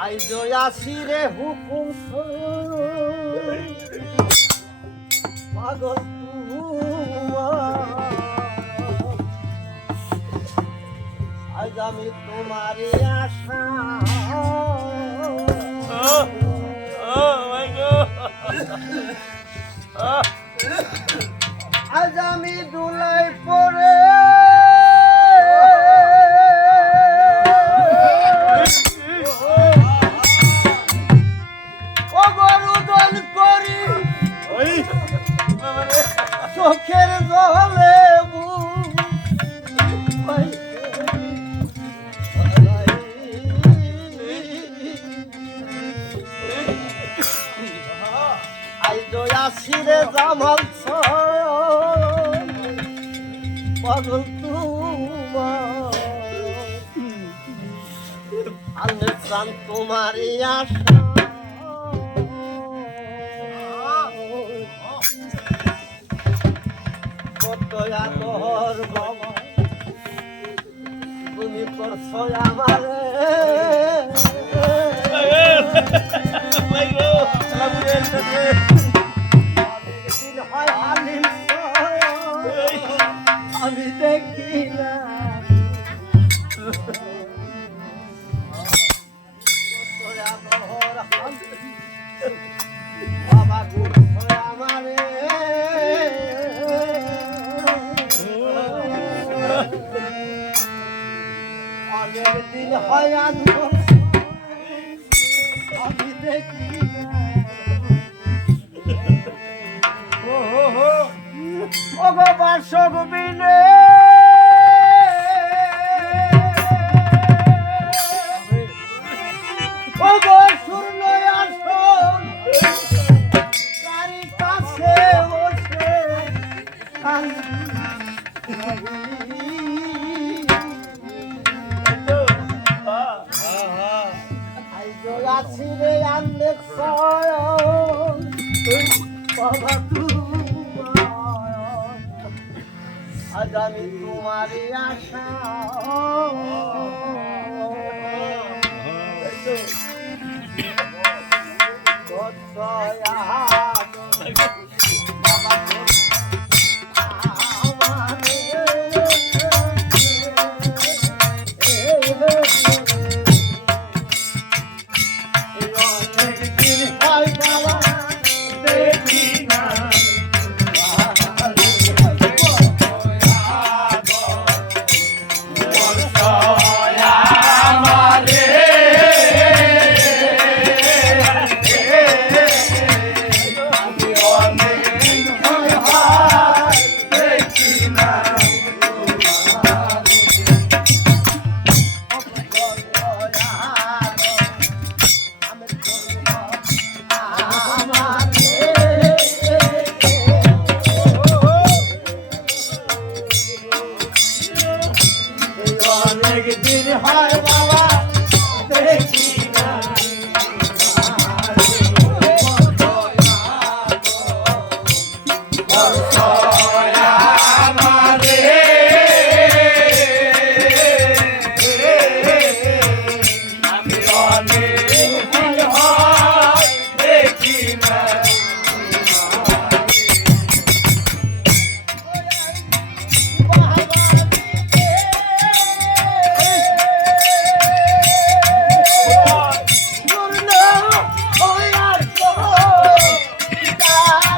আইজ আসিরে হুকুম পাগল আজ আমি তোমারই আশা। আজ আমি দুলাই চোখের জলে আসিরে জামাল পাগল তোমার। আল্লে আশা। কত আদর বাবা। তুমি করছ আমারে। দিন আগের দিন হয় আন্দোলন আমি দেখি ও বাবা সব মিলে ও আছি রে আন্দেক বাবা আজ আমি তোমারই আশা। love.